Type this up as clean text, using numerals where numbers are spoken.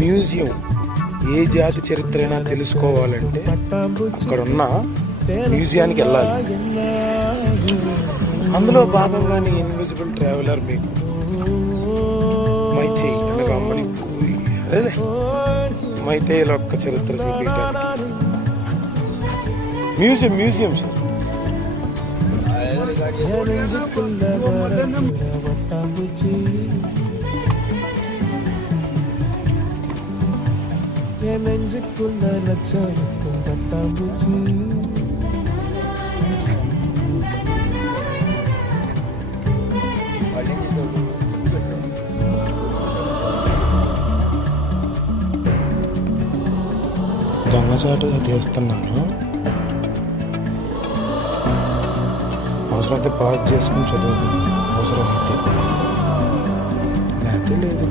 Museum ఏ జాతి చరిత్ర అయినా తెలుసుకోవాలంటే అక్కడ ఉన్న మ్యూజియానికి వెళ్ళాలి. అందులో భాగంగానే ఇన్విజిబుల్ ట్రావెలర్ మీకు మైథేయి అనగా మణిపూరి అదే మైథేయిల యొక్క చరిత్ర చూపించడానికి మ్యూజియం సార్. நெஞ்சுக்குள்ள லட்சம் பட்டாம்பூச்சி దొంగచాటుగా తీస్తున్నాను. అవసరమైతే పాస్ చేసుకుని చదువుకుంది, అవసరం అయితే లేకపోతే లేదు.